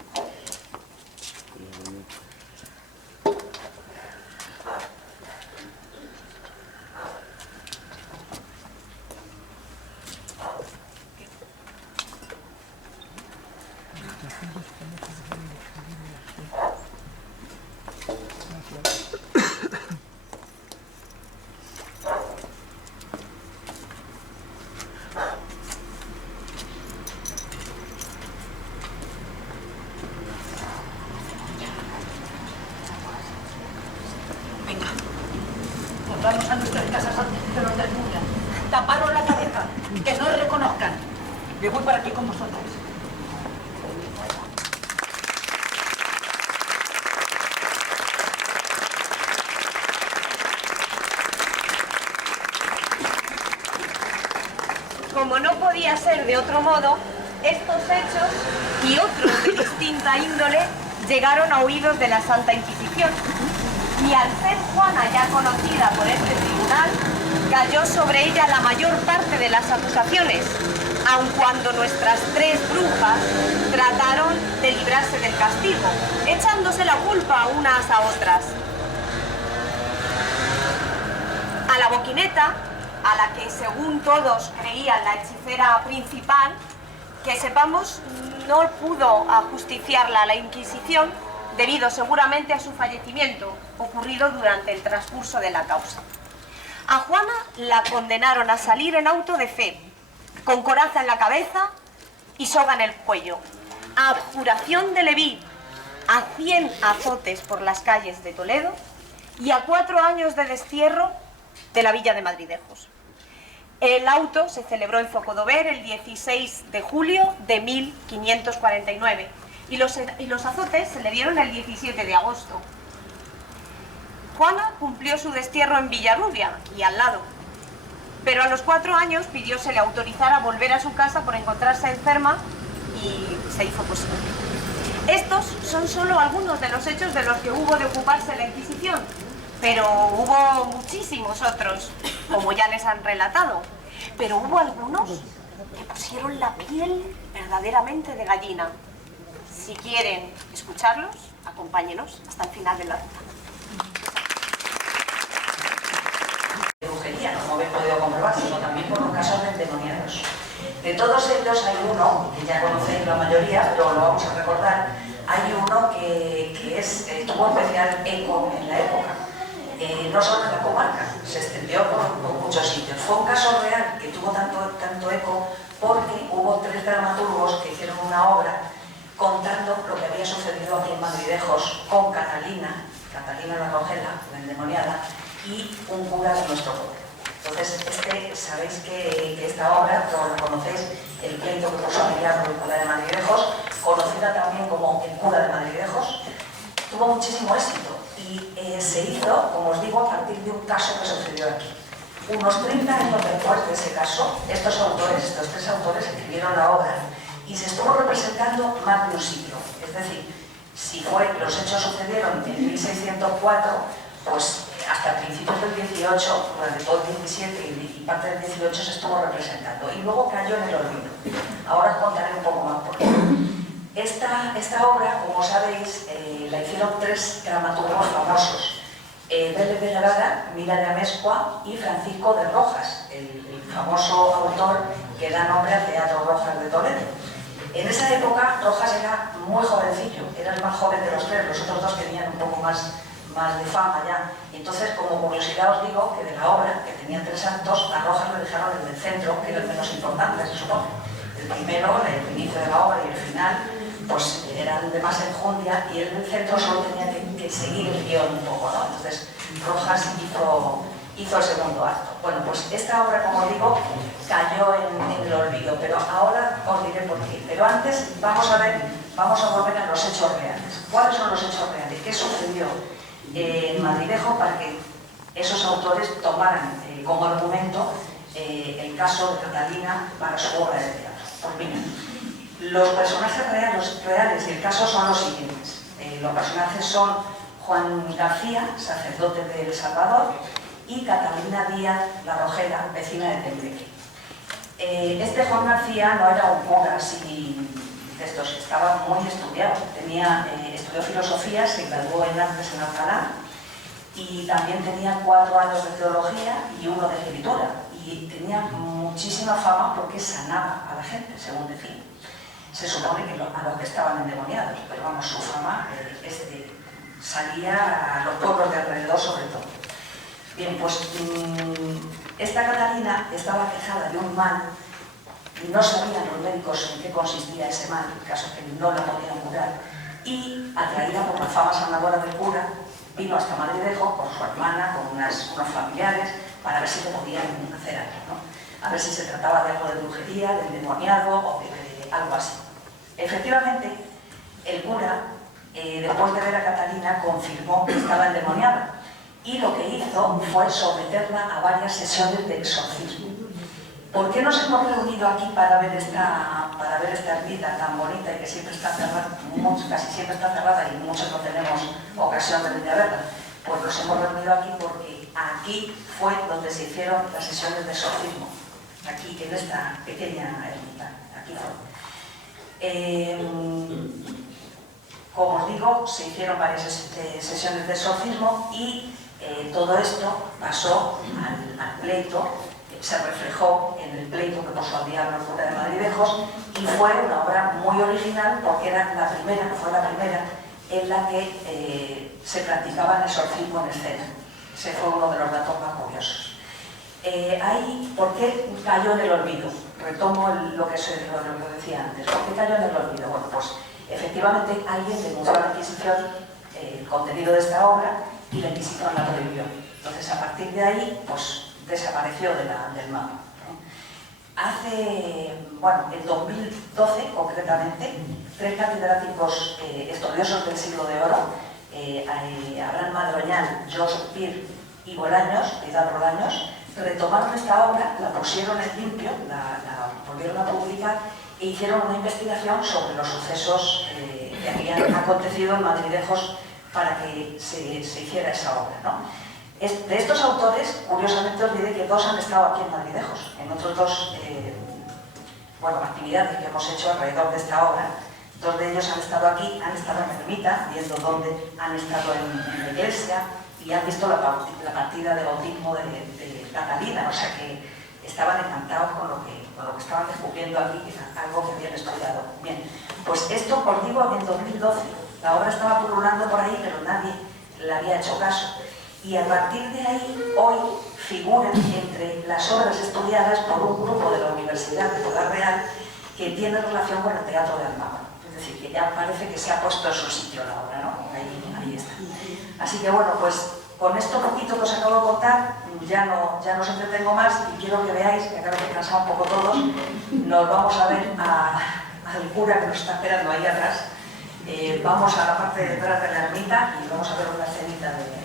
Vamos a nuestras casas antes de que nos descubran. Taparos la cabeza, que no reconozcan. Me voy para aquí con vosotras. Como no podía ser de otro modo, estos hechos y otros de distinta índole llegaron a oídos de la Santa Inquisición. Y al ser Juana ya conocida por este tribunal, cayó sobre ella la mayor parte de las acusaciones, aun cuando nuestras 3 brujas trataron de librarse del castigo, echándose la culpa unas a otras. A la Boquineta, a la que según todos creían la hechicera principal, que sepamos no pudo ajusticiarla a la Inquisición, debido seguramente a su fallecimiento, ocurrido durante el transcurso de la causa. A Juana la condenaron a salir en auto de fe, con coraza en la cabeza y soga en el cuello, a abjuración de Leví, a 100 azotes por las calles de Toledo y a 4 años de destierro de la villa de Madridejos. El auto se celebró en Zocodover el 16 de julio de 1549 y los azotes se le dieron el 17 de agosto. Juana cumplió su destierro en Villarrubia, y al lado, pero a los 4 años pidió se le autorizara volver a su casa por encontrarse enferma y se hizo posible. Estos son solo algunos de los hechos de los que hubo de ocuparse la Inquisición, pero hubo muchísimos otros, como ya les han relatado. Pero hubo algunos que pusieron la piel verdaderamente de gallina. Si quieren escucharlos, acompáñenos hasta el final de la ruta. Brujería, como habéis podido comprobar, sino también por los casos de endemoniados. De todos ellos hay uno, que ya conocéis la mayoría, pero lo vamos a recordar, hay uno que tuvo especial eco en la época. No solo en la comarca, se extendió por muchos sitios. Fue un caso real que tuvo tanto eco porque hubo 3 dramaturgos que hicieron una obra contando lo que había sucedido aquí en Madridejos con Catalina la Rogela, la endemoniada, y un cura de nuestro pueblo. Entonces, sabéis que esta obra, todos la conocéis, el pleito que puso a Miriam por el cura de Madridejos, conocida también como el cura de Madridejos, tuvo muchísimo éxito. Y se hizo, como os digo, a partir de un caso que sucedió aquí. Unos 30 años después de ese caso, estos 3 autores escribieron la obra y se estuvo representando más de un siglo. Es decir, si los hechos sucedieron en 1604, pues hasta principios del 18, durante todo el 17 y parte del 18 se estuvo representando. Y luego cayó en el olvido. Ahora os contaré un poco más por qué. Esta obra, como sabéis, la hicieron 3 dramaturgos famosos. Vélez de Nevada, Mira de Amezcua y Francisco de Rojas, el famoso autor que da nombre al Teatro Rojas de Toledo. En esa época Rojas era muy jovencillo, era el más joven de los 3, los otros 2 tenían un poco más de fama ya. Entonces, como curiosidad os digo que de la obra, que tenía 3 actos, a Rojas lo dejaron en el centro, que era el menos importante, se supone. El primero, el inicio de la obra, y el final, pues eran de más enjundia, y él en el centro solo tenía que seguir el guión un poco, ¿no? Entonces Rojas hizo el segundo acto. Bueno, pues esta obra, como digo, cayó en el olvido, pero ahora os diré por qué. Pero antes vamos a volver a los hechos reales. ¿Cuáles son los hechos reales? ¿Qué sucedió en Madridejo para que esos autores tomaran como argumento el caso de Catalina para su obra de teatro? Pues mira, los personajes reales del caso son los siguientes. Los personajes son Juan García, sacerdote de El Salvador, y Catalina Díaz La Rogela, vecina de Tembleque. Este Juan García no era un cura así de estos, estaba muy estudiado. Estudió filosofía, se graduó en artes en Alcalá y también tenía 4 años de teología y 1 de escritura. Y tenía muchísima fama porque sanaba a la gente, según decía. Se supone que a los que estaban endemoniados, pero vamos, su fama salía a los pueblos de alrededor sobre todo. Bien, pues esta Catalina estaba quejada de un mal y no sabían los médicos en qué consistía ese mal, en caso que no la podían curar, y atraída por la fama sanadora del cura, vino hasta Madridejo con su hermana, con unos familiares, para ver si le podían hacer algo, ¿no? A ver si se trataba de algo de brujería, de endemoniado o de algo así. Efectivamente, el cura, después de ver a Catalina, confirmó que estaba endemoniada y lo que hizo fue someterla a varias sesiones de exorcismo. ¿Por qué nos hemos reunido aquí para ver esta ermita tan bonita y que siempre está cerrada, casi siempre está cerrada y muchos no tenemos ocasión de venir a verla? Pues nos hemos reunido aquí porque aquí fue donde se hicieron las sesiones de exorcismo, aquí en esta pequeña ermita, aquí fue. Como os digo, se hicieron varias sesiones de exorcismo y todo esto pasó al pleito, se reflejó en el pleito que puso al diablo el cura de Madridejos y fue una obra muy original porque fue la primera en la que se practicaba el exorcismo en escena. Ese fue uno de los datos más curiosos. ¿Por qué cayó en el olvido? Retomo lo que decía antes. ¿Por qué cayó en el olvido? Bueno, pues efectivamente alguien denunció a la Inquisición el contenido de esta obra y la Inquisición la prohibió. Entonces, a partir de ahí, pues desapareció del mapa, ¿no? Hace, en 2012 concretamente, 3 catedráticos estudiosos del siglo de oro, Abraham Madroñán, Joseph Peer y Vidal Bolaños, retomaron esta obra, la pusieron en limpio, la volvieron a publicar e hicieron una investigación sobre los sucesos que habían acontecido en Madridejos para que se hiciera esa obra, ¿no? De estos autores, curiosamente os diré que 2 han estado aquí en Madridejos, en otros 2 actividades que hemos hecho alrededor de esta obra. 2 de ellos han estado aquí, han estado en Ermita, viendo dónde, han estado en la iglesia y han visto la partida de bautismo de Catalina, o sea que estaban encantados con lo que estaban descubriendo aquí, que es algo que habían estudiado. Bien, pues esto os digo que en 2012 la obra estaba pululando por ahí, pero nadie le había hecho caso. Y a partir de ahí, hoy figuran entre las obras estudiadas por un grupo de la Universidad de Ciudad Real que tiene relación con el teatro de Almagro. Es decir, que ya parece que se ha puesto en su sitio la obra, ¿no? Ahí está. Así que pues con esto poquito que os acabo de contar, ya no os entretengo más y quiero que veáis, que acabo de cansar un poco todos, nos vamos a ver al cura que nos está esperando ahí atrás. Vamos a la parte de detrás de la ermita y vamos a ver una escenita del cura.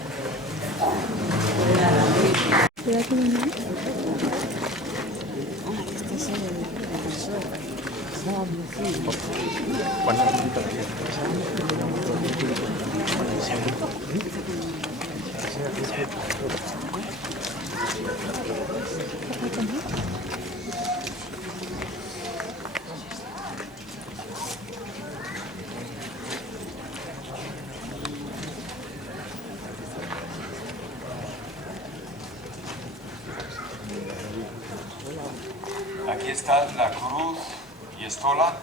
Aquí están la cruz y estola,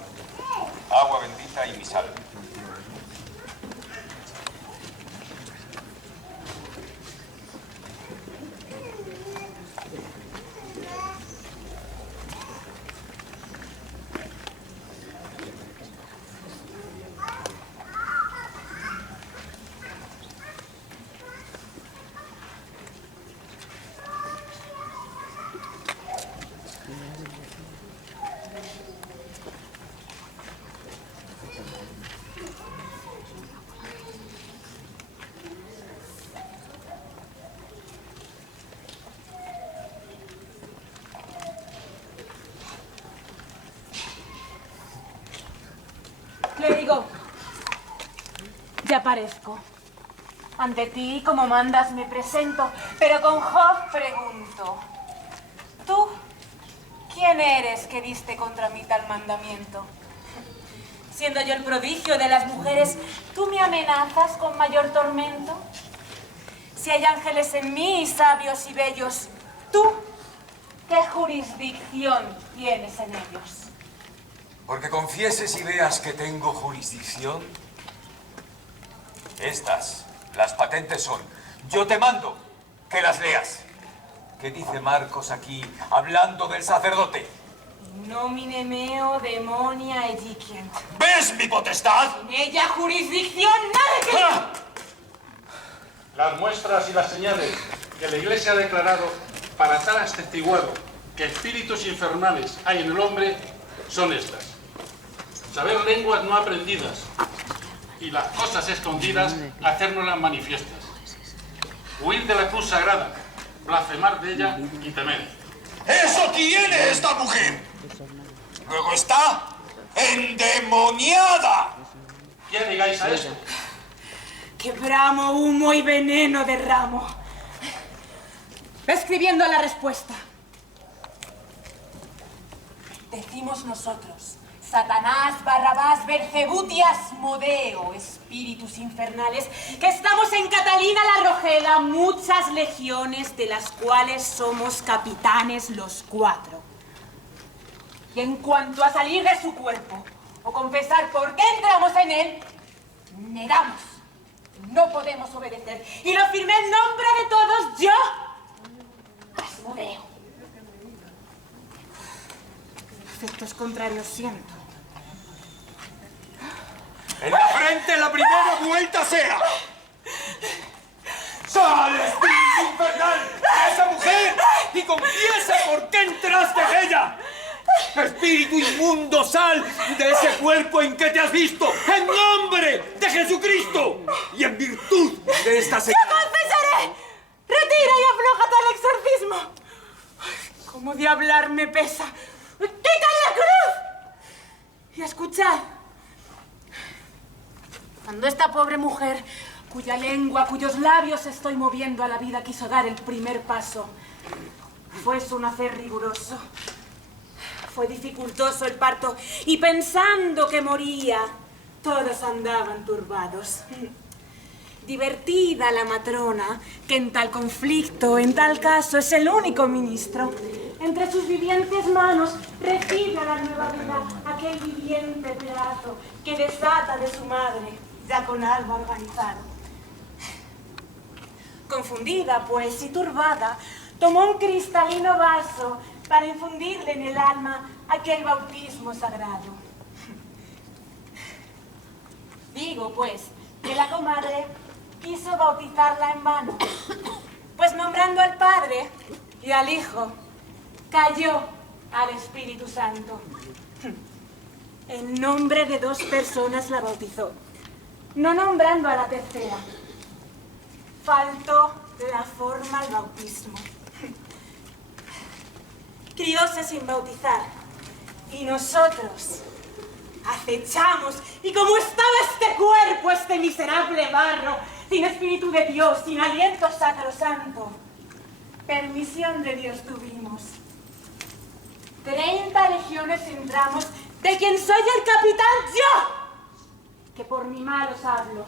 agua bendita y misal. Clérigo, ya aparezco. Ante ti, como mandas, me presento, pero con Job pregunto. ¿Tú quién eres que diste contra mí tal mandamiento? Siendo yo el prodigio de las mujeres, ¿tú me amenazas con mayor tormento? Si hay ángeles en mí, sabios y bellos, ¿tú qué jurisdicción tienes en ellos? Porque confieses y veas que tengo jurisdicción. Estas, las patentes son. Yo te mando que las leas. ¿Qué dice Marcos aquí, hablando del sacerdote? Nomine meo demonia edicient. ¿Ves mi potestad? En ella jurisdicción nada que... ¡Ah! Las muestras y las señales que la Iglesia ha declarado para tal atestiguado que espíritus infernales hay en el hombre son estas. Saber lenguas no aprendidas y las cosas escondidas, hacérnoslas manifiestas. Huir de la cruz sagrada, blasfemar de ella y temer. ¡Eso tiene esta mujer! Luego está endemoniada. ¿Qué digáis a esto? Que bramo, humo y veneno derramo. Escribiendo la respuesta. Decimos nosotros, Satanás, Barrabás, Belcebú y Asmodeo, espíritus infernales, que estamos en Catalina la Rogeda, muchas legiones, de las cuales somos capitanes los 4. Y en cuanto a salir de su cuerpo, o confesar por qué entramos en él, negamos. No podemos obedecer. Y lo firmé en nombre de todos yo, Asmodeo. Efectos contrarios siento. En la frente la primera vuelta sea. ¡Sal, espíritu infernal, de esa mujer, y confiesa por qué entraste en ella! ¡Espíritu inmundo, sal de ese cuerpo en que te has visto! ¡En nombre de Jesucristo! Y en virtud de esta señal. ¡Yo confesaré! ¡Retira y aflójate el exorcismo! ¡Cómo de hablar me pesa! ¡Quita la cruz! Y escuchad. Cuando esta pobre mujer, cuya lengua, cuyos labios estoy moviendo a la vida, quiso dar el primer paso, fue su nacer riguroso. Fue dificultoso el parto, y pensando que moría, todos andaban turbados. Divertida la matrona, que en tal conflicto, en tal caso, es el único ministro. Entre sus vivientes manos recibe a la nueva vida aquel viviente pedazo que desata de su madre, ya con alma organizado. Confundida, pues, y turbada, tomó un cristalino vaso para infundirle en el alma aquel bautismo sagrado. Digo, pues, que la comadre quiso bautizarla en vano, pues nombrando al Padre y al Hijo, cayó al Espíritu Santo. En nombre de 2 personas la bautizó, no nombrando a la tercera. Faltó la forma al bautismo. Crióse sin bautizar, y nosotros acechamos, y como estaba este cuerpo, este miserable barro, sin espíritu de Dios, sin aliento sacrosanto, permisión de Dios tuvimos. 30 legiones entramos, de quien soy el capitán yo, que por mi mal os hablo.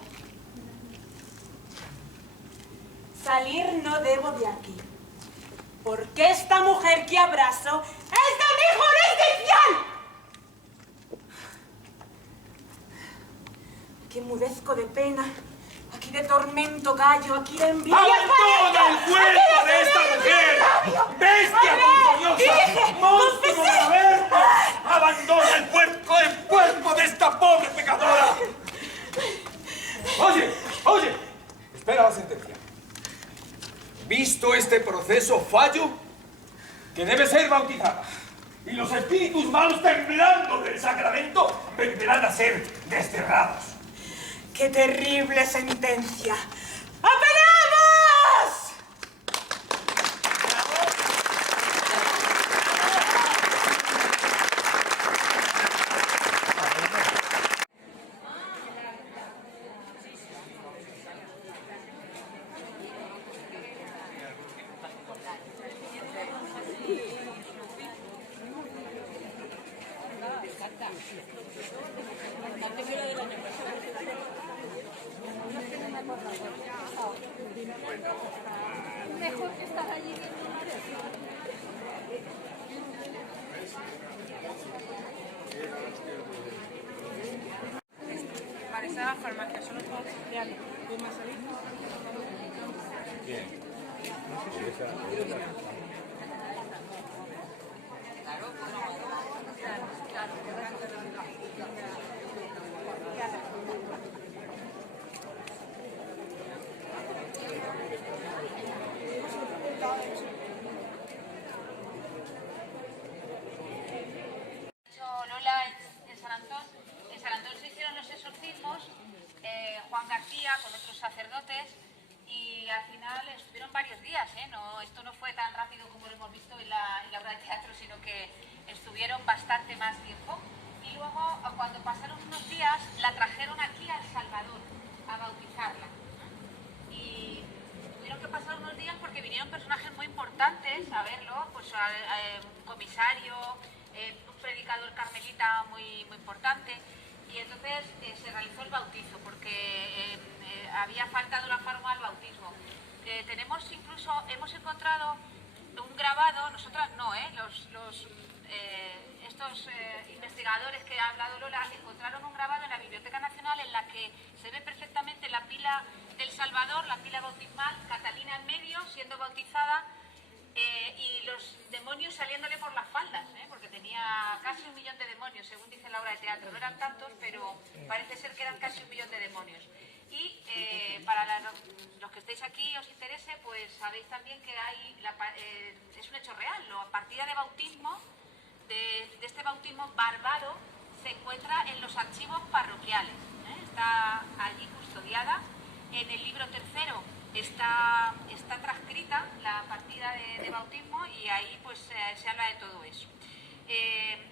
Salir no debo de aquí, porque esta mujer que abrazo es de mi jurisdicción. Aquí enmudezco de pena, aquí de tormento gallo, aquí de envidia. ¡Abandona el cuerpo de esta mujer! ¡Bestia ponzoñosa! ¡Monstruo de la verga! ¡Abandona el cuerpo de esta pobre pecadora! Oye, espera la sentencia. Visto este proceso fallo, que debe ser bautizada, y los espíritus malos temblando del sacramento vendrán a ser desterrados. ¡Qué terrible sentencia! ¡Apelamos! Mejor que estar allí viendo Vale, esa es la farmacia, solo puedo crearlo. Bien. Lola en San Antón. En San Antón se hicieron los exorcismos, Juan García con otros sacerdotes, y al final estuvieron varios días, esto no fue tan rápido como lo hemos visto en la obra de teatro, sino que estuvieron bastante más tiempo. Y luego, cuando pasaron unos días, la trajeron aquí a El Salvador a bautizarla. Y tuvieron que pasar unos días porque vinieron personajes muy importantes a verlo, pues un comisario, un predicador carmelita muy importante, y entonces se realizó el bautizo porque había faltado la forma al bautismo. Tenemos incluso, hemos encontrado un grabado, nosotras no, estos investigadores que ha hablado Lola encontraron un grabado en la Biblioteca Nacional en la que se ve perfectamente la pila del Salvador, la pila bautismal, Catalina en medio siendo bautizada, y los demonios saliéndole por las faldas, porque tenía casi 1 millón de demonios, según dice la obra de teatro. No eran tantos, pero parece ser que eran casi 1 millón de demonios. Y para los que estéis aquí y os interese, pues sabéis también que hay es un hecho real. La partida de bautismo de este bautismo bárbaro se encuentra en los archivos parroquiales, está allí custodiada. En el libro tercero está transcrita la partida de bautismo y ahí pues se habla de todo eso.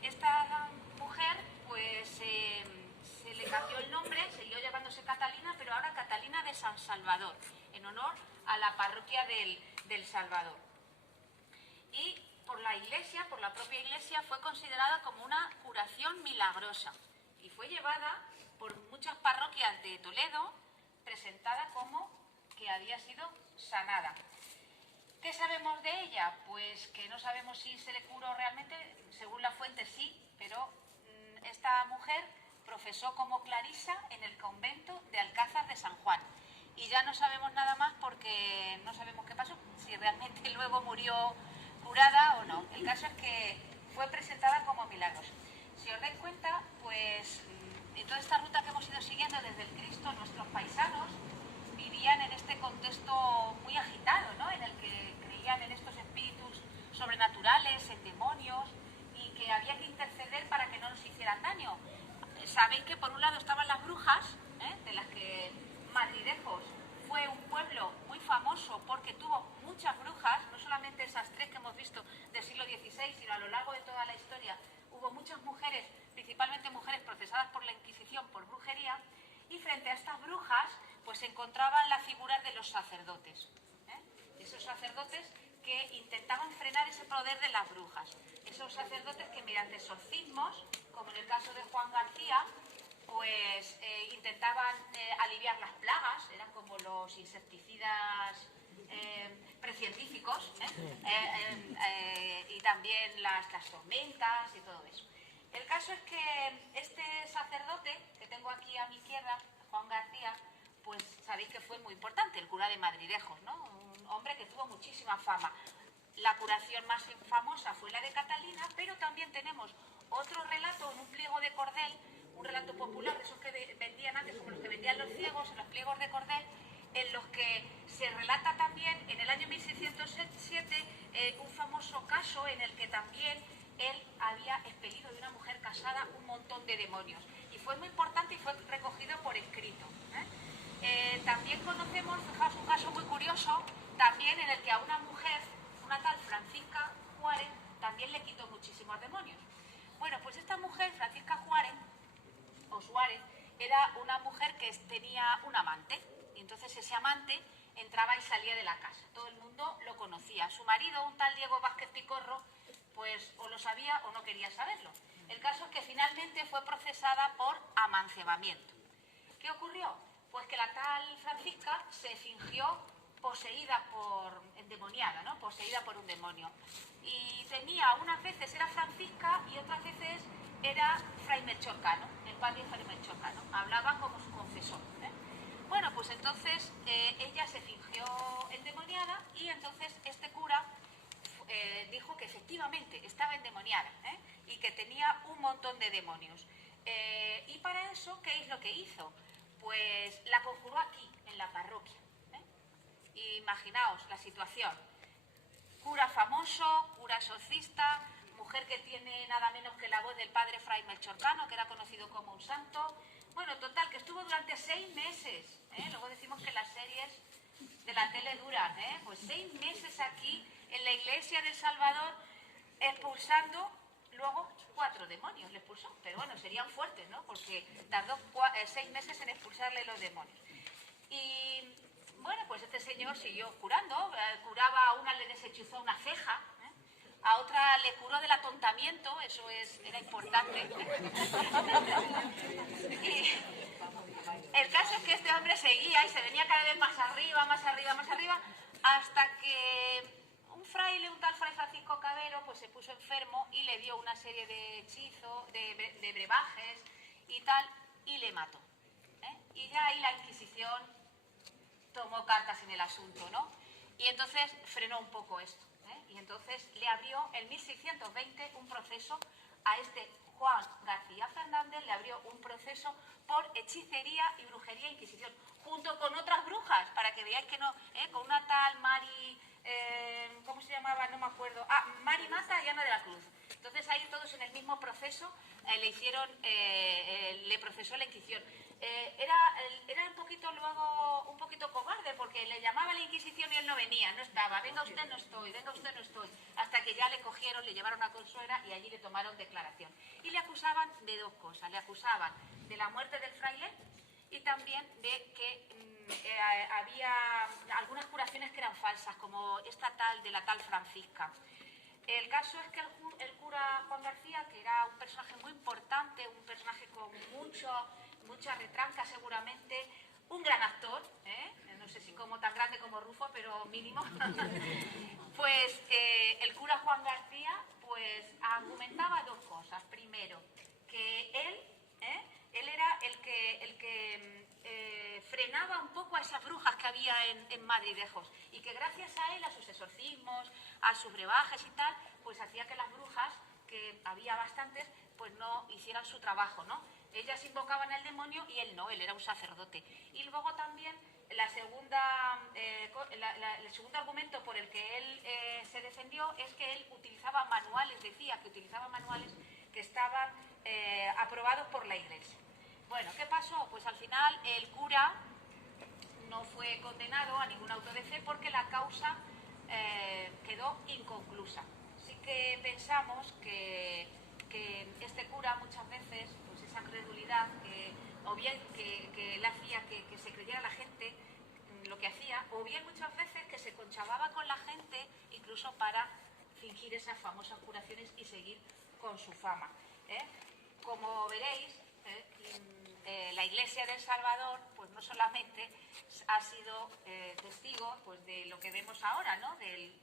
Esta mujer pues se le cambió el nombre, siguió llamándose Catalina, pero ahora Catalina de San Salvador, en honor a la parroquia del Salvador. Y por la Iglesia, por la propia Iglesia, fue considerada como una curación milagrosa y fue llevada por muchas parroquias de Toledo, presentada como que había sido sanada. ¿Qué sabemos de ella? Pues que no sabemos si se le curó realmente, según la fuente sí, pero esta mujer profesó como clarisa en el convento de Alcázar de San Juan. Y ya no sabemos nada más porque no sabemos qué pasó, si realmente luego murió curada o no. El caso es que fue presentada como milagrosa. Si os dais cuenta, pues en toda esta ruta que hemos ido siguiendo desde el Cristo, nuestros paisanos vivían en este contexto muy agitado, ¿no? En el que creían en estos espíritus sobrenaturales, en demonios, y que había que interceder para que no nos hicieran daño. Sabéis que por un lado estaban las brujas, de las que Madridejos fue un pueblo muy famoso porque tuvo muchas brujas, no solamente esas tres que hemos visto del siglo XVI, sino a lo largo de toda la historia hubo muchas mujeres, principalmente mujeres procesadas por la Inquisición por brujería, y frente a estas brujas pues se encontraban las figuras de los sacerdotes, esos sacerdotes que intentaban frenar ese poder de las brujas, esos sacerdotes que mediante exorcismos, como en el caso de Juan García, pues intentaban aliviar las plagas, eran como los insecticidas precientíficos, y también las tormentas y todo eso. El caso es que este sacerdote que tengo aquí a mi izquierda, Juan García, pues sabéis que fue muy importante, el cura de Madridejos, ¿no? Un hombre que tuvo muchísima fama. La curación más famosa fue la de Catalina, pero también tenemos otro relato en un pliego de cordel, un relato popular de esos que vendían antes, como los que vendían los ciegos, en los pliegos de cordel, en los que se relata también en el año 1607 un famoso caso en el que también él había expelido de una mujer casada un montón de demonios. Y fue muy importante y fue recogido por escrito. También conocemos, fijaos, un caso muy curioso, también en el que a una mujer, una tal Francisca Juárez, también le quitó muchísimos demonios. Bueno, pues esta mujer, Francisca Juárez, o Suárez, era una mujer que tenía un amante, y entonces ese amante entraba y salía de la casa. Todo el mundo lo conocía. Su marido, un tal Diego Vázquez Picorro, pues o lo sabía o no quería saberlo. El caso es que finalmente fue procesada por amancebamiento. ¿Qué ocurrió? Pues que la tal Francisca se fingió poseída endemoniada, ¿no? Poseída por un demonio. Y tenía, unas veces era Francisca y otras veces era Fray Melchorcano, el padre Fray Melchorcano. Hablaba como su confesor. Bueno, pues entonces ella se fingió endemoniada y entonces este cura dijo que efectivamente estaba endemoniada y que tenía un montón de demonios. Y para eso, ¿qué es lo que hizo? Pues la conjuró aquí, en la parroquia. Imaginaos la situación. Cura famoso, cura exorcista, mujer que tiene nada menos que la voz del padre Fray Melchorcano, que era conocido como un santo. Bueno, total, que estuvo durante 6 meses. Luego decimos que las series de la tele duran, pues 6 meses aquí en la iglesia del Salvador expulsando, luego 4 demonios le expulsó. Pero bueno, serían fuertes, ¿no? Porque tardó 6 meses en expulsarle los demonios. Y bueno, pues este señor siguió curando, curaba a una, le deshechizó una ceja, a otra le curó del atontamiento, eso era importante. Y el caso es que este hombre seguía y se venía cada vez más arriba, más arriba, más arriba, hasta que un fraile, un tal Fray Francisco Cabero, pues se puso enfermo y le dio una serie de hechizos, de brebajes y tal, y le mató. Y ya ahí la Inquisición tomó cartas en el asunto, ¿no? Y entonces frenó un poco esto, y entonces le abrió en 1620 un proceso a este Juan García Fernández, le abrió un proceso por hechicería y brujería e inquisición, junto con otras brujas, para que veáis que no, con una tal ¿cómo se llamaba? No me acuerdo. Mari Mata y Ana de la Cruz. Entonces ahí todos proceso le procesó la Inquisición. Era un poquito cobarde, porque le llamaba a la Inquisición y él no venía, no estaba, venga usted no estoy, venga usted no estoy, hasta que ya le cogieron, le llevaron a Consuegra y allí le tomaron declaración. Y le acusaban de dos cosas, le acusaban de la muerte del fraile y también de que había algunas curaciones que eran falsas, como de la tal Francisca. El caso es que el cura Juan García, que era un personaje muy importante, un personaje con mucha retranca seguramente, un gran actor, no sé si tan grande como Rufo, pero mínimo, pues el cura Juan García pues argumentaba dos cosas. Primero, que él era el que frenaba un poco a esas brujas que había en Madridejos, y que gracias a él, a sus exorcismos, a sus brebajes y tal, pues hacía que las brujas, que había bastantes, pues no hicieran su trabajo, ¿no? Ellas invocaban al demonio y él no, él era un sacerdote. Y luego también el segundo argumento por el que él se defendió es que él utilizaba manuales, decía que utilizaba manuales que estaban aprobados por la Iglesia. Bueno, ¿qué pasó? Pues al final el cura no fue condenado a ningún auto de fe porque la causa quedó inconclusa. Sí que pensamos que este cura muchas veces, pues esa credulidad, o bien que él hacía que se creyera la gente lo que hacía, o bien muchas veces que se conchavaba con la gente incluso para fingir esas famosas curaciones y seguir con su fama. Como veréis, la Iglesia del Salvador pues no solamente ha sido testigo pues de lo que vemos ahora, ¿no? de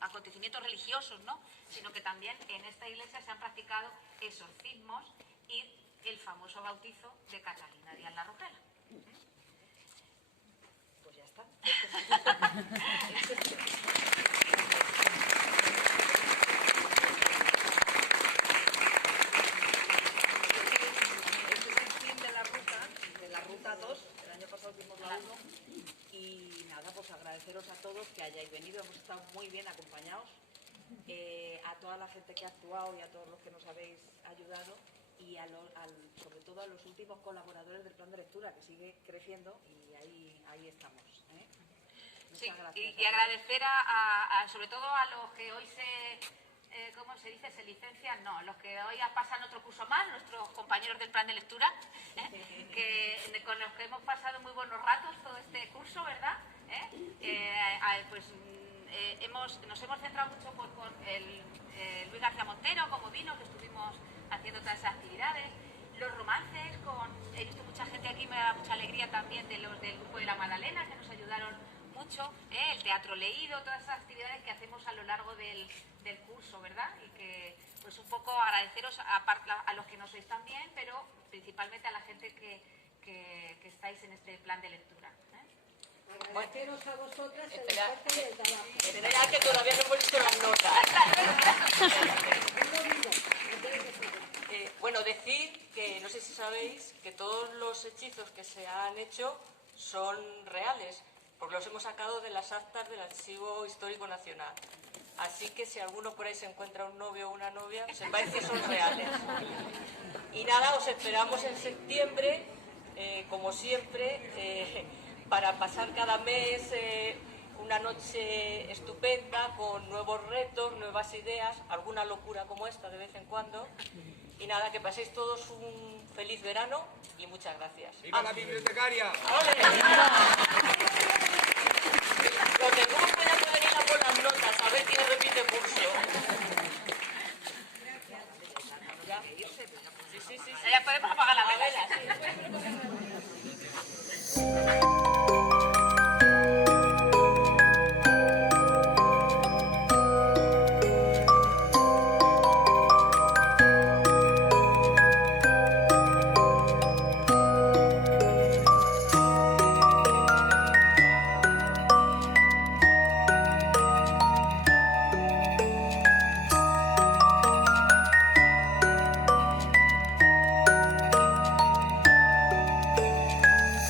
acontecimientos religiosos, ¿no? Sino que también en esta iglesia se han practicado exorcismos y el famoso bautizo de Catalina Díaz la Rojela. Pues ya está. De la ruta 2, el año pasado hicimos la 1, y nada, pues agradeceros a todos que hayáis venido, hemos estado muy bien acompañados, a toda la gente que ha actuado y a todos los que nos habéis ayudado, y sobre todo a los últimos colaboradores del plan de lectura, que sigue creciendo, y ahí estamos. Muchas gracias. Y agradecer sobre todo a los que hoy ¿cómo se dice? Se licencian, no, los que hoy pasan otro curso más, nuestros compañeros del plan de lectura, con los que hemos pasado muy buenos ratos todo este curso, ¿verdad? Nos hemos centrado mucho pues, con Luis García Montero, como vino, que estuvimos haciendo todas esas actividades, los romances, he visto mucha gente aquí, me da mucha alegría también de los del grupo de la Magdalena, que nos ayudaron mucho, el teatro leído, todas esas actividades que hacemos a lo largo del curso, ¿verdad? Y que, pues un poco agradeceros a los que nos oís también, pero principalmente a la gente que estáis en este plan de lectura. Agradeceros a vosotras el Espera, esfuerzo y el trabajo. Espera, que todavía no hemos visto las notas. Bueno, decir que, no sé si sabéis, que todos los hechizos que se han hecho son reales, porque los hemos sacado de las actas del Archivo Histórico Nacional. Así que si alguno por ahí se encuentra un novio o una novia, sepáis que son reales. Y nada, os esperamos en septiembre, como siempre, para pasar cada mes una noche estupenda, con nuevos retos, nuevas ideas, alguna locura como esta de vez en cuando. Y nada, que paséis todos un feliz verano y muchas gracias. ¡Viva la bibliotecaria! ¡Ole!